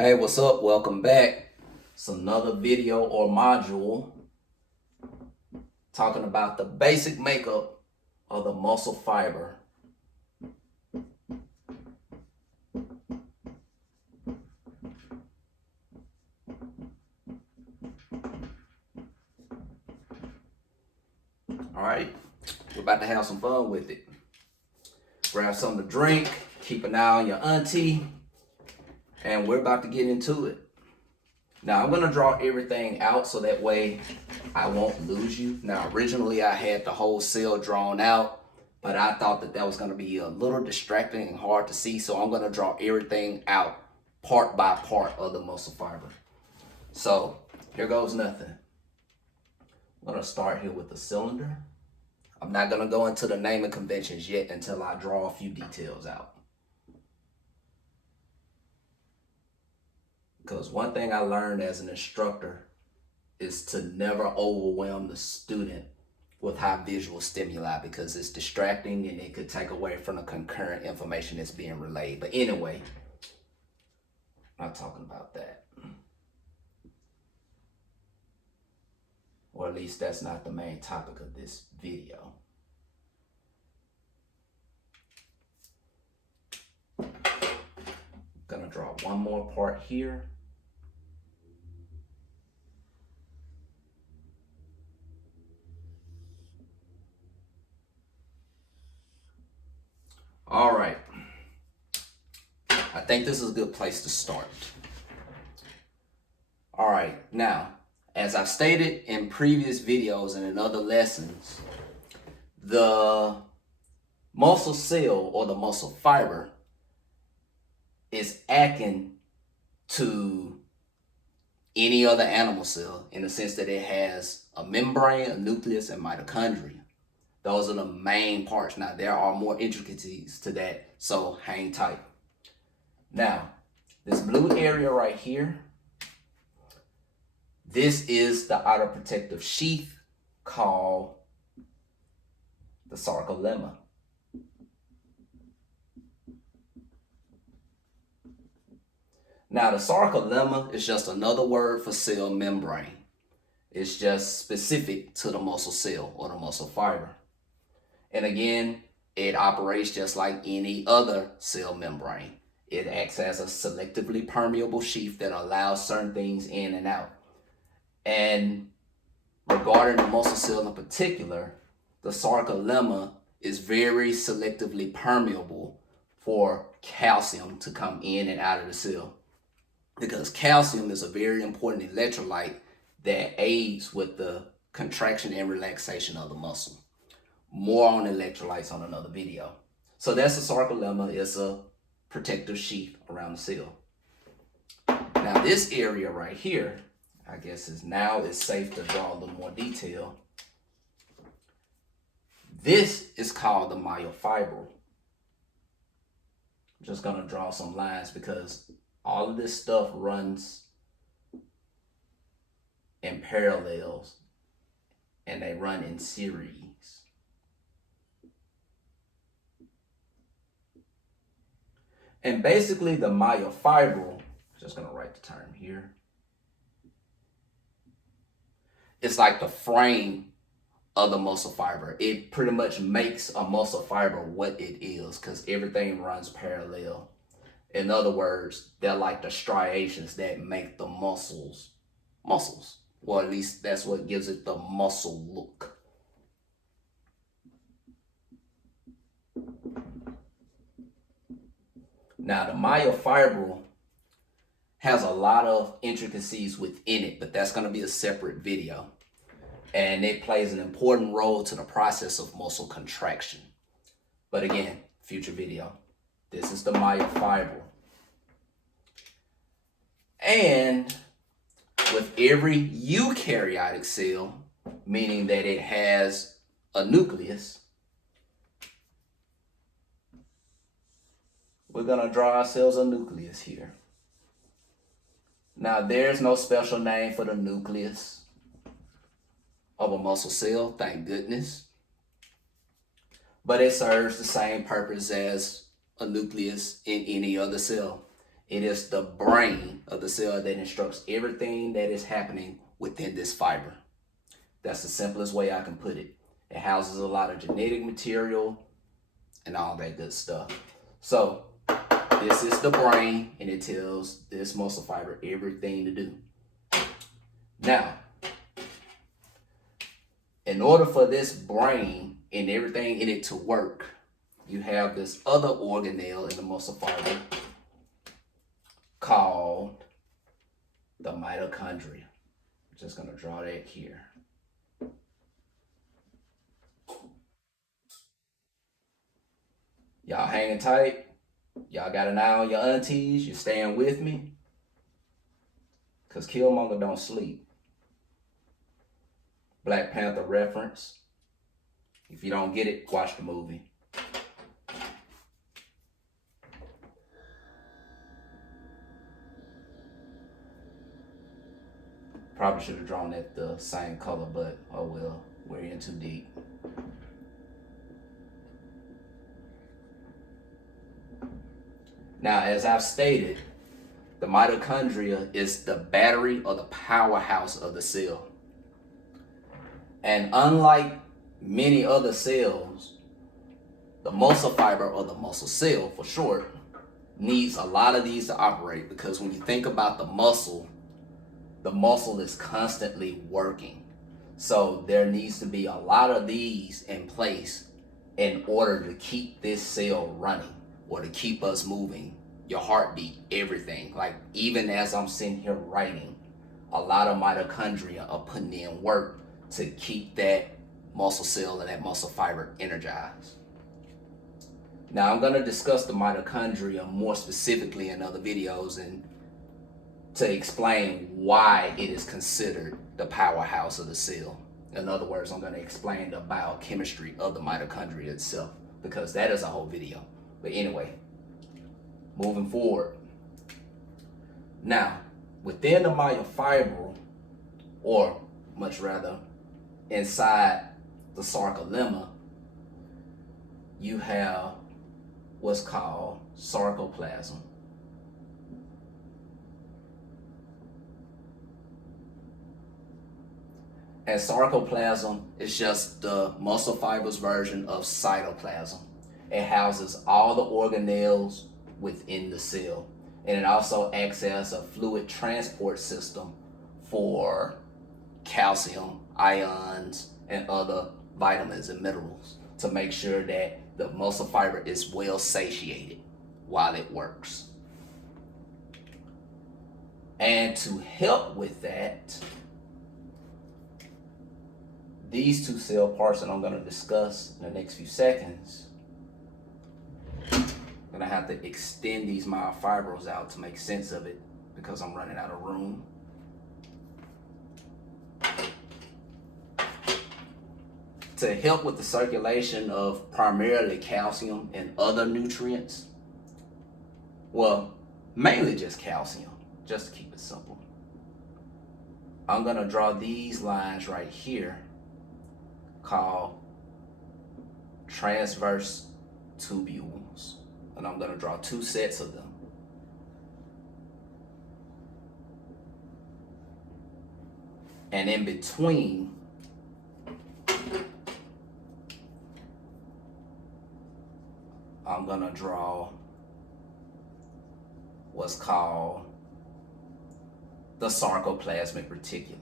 Hey, what's up? Welcome back. It's another video or module talking about the basic makeup of the muscle fiber. All right, we're about to have some fun with it. Grab something to drink, keep an eye on your auntie, and we're about to get into it. Now, I'm going to draw everything out so that way I won't lose you. Now, originally I had the whole cell drawn out, but I thought that was going to be a little distracting and hard to see, so I'm going to draw everything out part by part of the muscle fiber. So, here goes nothing. I'm going to start here with the cylinder. I'm not going to go into the naming conventions yet until I draw a few details out. Because one thing I learned as an instructor is to never overwhelm the student with high visual stimuli, because it's distracting and it could take away from the concurrent information that's being relayed. But anyway, I'm not talking about that. Or at least that's not the main topic of this video. I'm gonna draw one more part here. All right, I think this is a good place to start. All right, now, as I've stated in previous videos and in other lessons, the muscle cell or the muscle fiber is akin to any other animal cell in the sense that it has a membrane, a nucleus, and mitochondria. Those are the main parts. Now, there are more intricacies to that, so hang tight. Now, this blue area right here, this is the outer protective sheath called the sarcolemma. Now, the sarcolemma is just another word for cell membrane. It's just specific to the muscle cell or the muscle fiber. And again, it operates just like any other cell membrane. It acts as a selectively permeable sheath that allows certain things in and out. And regarding the muscle cell in particular, the sarcolemma is very selectively permeable for calcium to come in and out of the cell, because calcium is a very important electrolyte that aids with the contraction and relaxation of the muscle. More on electrolytes on another video. So that's the sarcolemma. It's a protective sheath around the cell. Now, this area right here, I guess it's safe to draw a little more detail. This is called the myofibril. I'm just gonna draw some lines because all of this stuff runs in parallels and they run in series. And basically the myofibril, just gonna write the term here, it's like the frame of the muscle fiber. It pretty much makes a muscle fiber what it is, because everything runs parallel. In other words, they're like the striations that make the muscles. Well, at least that's what gives it the muscle look. Now, the myofibril has a lot of intricacies within it, but that's going to be a separate video. And it plays an important role to the process of muscle contraction. But again, future video. This is the myofibril. And with every eukaryotic cell, meaning that it has a nucleus, we're going to draw ourselves a nucleus here. Now, there's no special name for the nucleus of a muscle cell, thank goodness. But it serves the same purpose as a nucleus in any other cell. It is the brain of the cell that instructs everything that is happening within this fiber. That's the simplest way I can put it. It houses a lot of genetic material and all that good stuff. So this is the brain, and it tells this muscle fiber everything to do. Now, in order for this brain and everything in it to work, you have this other organelle in the muscle fiber called the mitochondria. I'm just going to draw that here. Y'all hanging tight? Y'all got an eye on your aunties? You staying with me? Because Killmonger don't sleep. Black Panther reference. If you don't get it, watch the movie. Probably should have drawn it the same color, but oh well, we're in too deep. Now, as I've stated, the mitochondria is the battery or the powerhouse of the cell. And unlike many other cells, the muscle fiber, or the muscle cell for short, needs a lot of these to operate, because when you think about the muscle is constantly working. So there needs to be a lot of these in place in order to keep this cell running, or to keep us moving, your heartbeat, everything. Like even as I'm sitting here writing, a lot of mitochondria are putting in work to keep that muscle cell and that muscle fiber energized. Now I'm going to discuss the mitochondria more specifically in other videos, and to explain why it is considered the powerhouse of the cell. In other words, I'm going to explain the biochemistry of the mitochondria itself, because that is a whole video. But anyway, moving forward. Now, within the myofibril, or much rather inside the sarcolemma, you have what's called sarcoplasm. And sarcoplasm is just the muscle fibers version of cytoplasm. It houses all the organelles within the cell. And it also acts as a fluid transport system for calcium, ions, and other vitamins and minerals to make sure that the muscle fiber is well satiated while it works. And to help with that, these two cell parts that I'm going to discuss in the next few seconds, I'm going to have to extend these myofibrils out to make sense of it, because I'm running out of room. To help with the circulation of primarily calcium and other nutrients, well, mainly just calcium, just to keep it simple, I'm going to draw these lines right here called transverse tubules, and I'm going to draw two sets of them. And in between, I'm going to draw what's called the sarcoplasmic reticulum.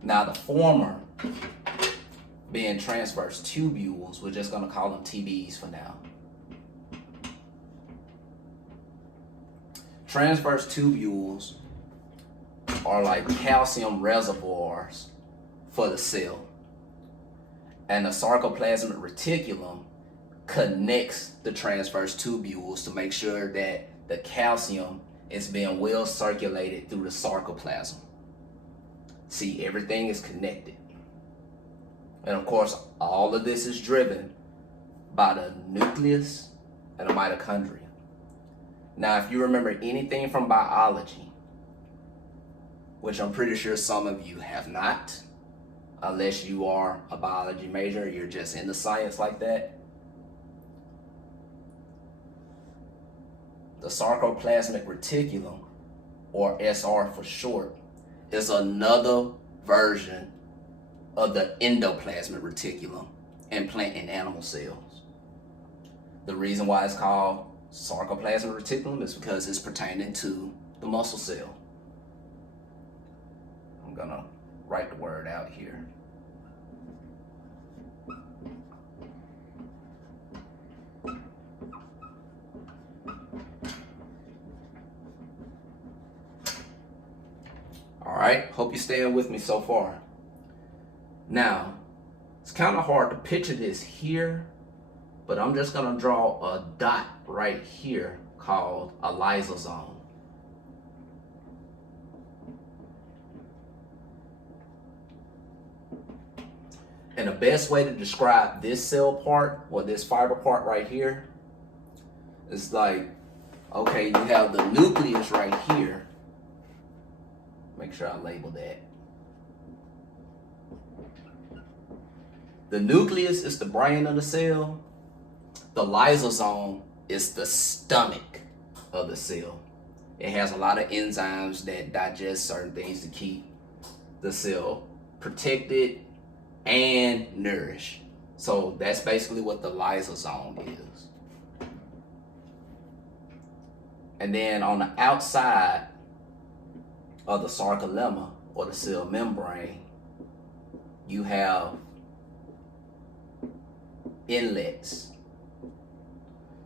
Now the former being transverse tubules, we're just going to call them TBs for now. Transverse tubules are like calcium reservoirs for the cell. And the sarcoplasmic reticulum connects the transverse tubules to make sure that the calcium is being well circulated through the sarcoplasm. See, everything is connected. And of course, all of this is driven by the nucleus and the mitochondria. Now, if you remember anything from biology, which I'm pretty sure some of you have not, unless you are a biology major, you're just into science like that. The Sarcoplasmic Reticulum, or SR for short, is another version of the endoplasmic reticulum in plant and animal cells. The reason why it's called sarcoplasmic reticulum is because it's pertaining to the muscle cell. I'm gonna write the word out here. All right, hope you're staying with me so far. Now, it's kind of hard to picture this here, but I'm just gonna draw a dot right here called a lysosome. And the best way to describe this cell part, or this fiber part right here, is like, okay, you have the nucleus right here. Make sure I label that. The nucleus is the brain of the cell. The lysosome is the stomach of the cell. It has a lot of enzymes that digest certain things to keep the cell protected and nourished. So that's basically what the lysosome is. And then on the outside of the sarcolemma, or the cell membrane, you have inlets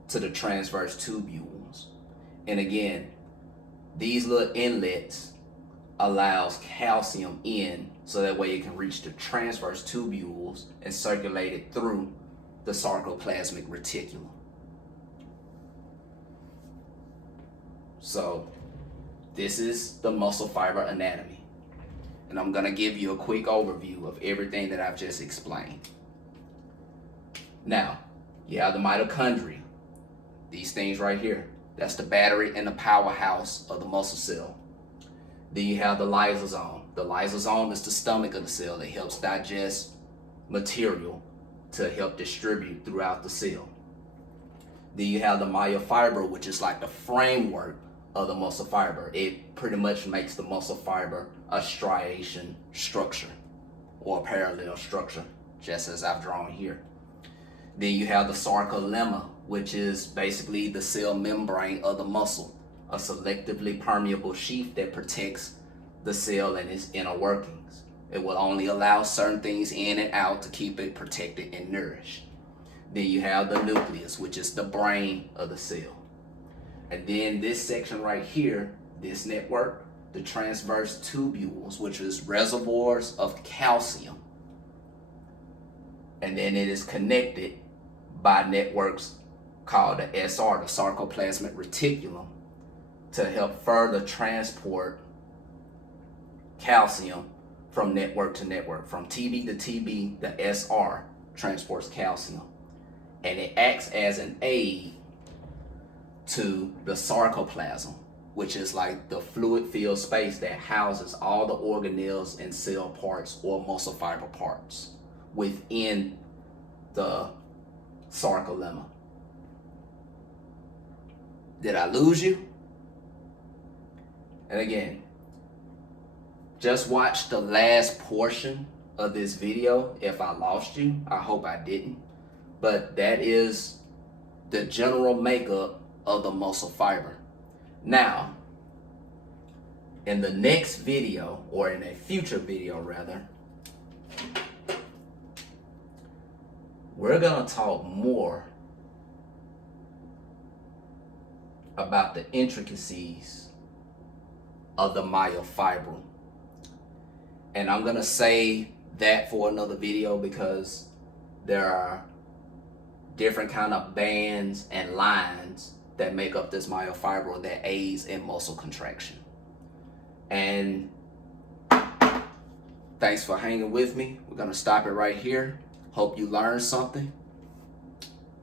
to the transverse tubules. And again, these little inlets allows calcium in, so that way it can reach the transverse tubules and circulate it through the sarcoplasmic reticulum. So this is the muscle fiber anatomy, and I'm gonna give you a quick overview of everything that I've just explained. Now, you have the mitochondria, these things right here. That's the battery and the powerhouse of the muscle cell. Then you have the lysosome. The lysosome is the stomach of the cell that helps digest material to help distribute throughout the cell. Then you have the myofibril, which is like the framework of the muscle fiber. It pretty much makes the muscle fiber a striation structure, or a parallel structure, just as I've drawn here. Then you have the sarcolemma, which is basically the cell membrane of the muscle, a selectively permeable sheath that protects the cell and its inner workings. It will only allow certain things in and out to keep it protected and nourished. Then you have the nucleus, which is the brain of the cell. And then this section right here, this network, the transverse tubules, which is reservoirs of calcium. And then it is connected by networks called the SR, the Sarcoplasmic Reticulum, to help further transport calcium from network to network. From TB to TB, the SR transports calcium. And it acts as an aid to the sarcoplasm, which is like the fluid-filled space that houses all the organelles and cell parts, or muscle fiber parts, within the sarcolemma. Did I lose you? And again, just watch the last portion of this video. If I lost you, I hope I didn't. But that is the general makeup of the muscle fiber. Now, in the next video, or in a future video rather, we're gonna talk more about the intricacies of the myofibril. And I'm gonna save that for another video, because there are different kind of bands and lines that make up this myofibril that aids in muscle contraction. And thanks for hanging with me. We're gonna stop it right here. Hope you learned something.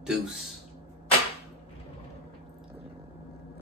Deuce.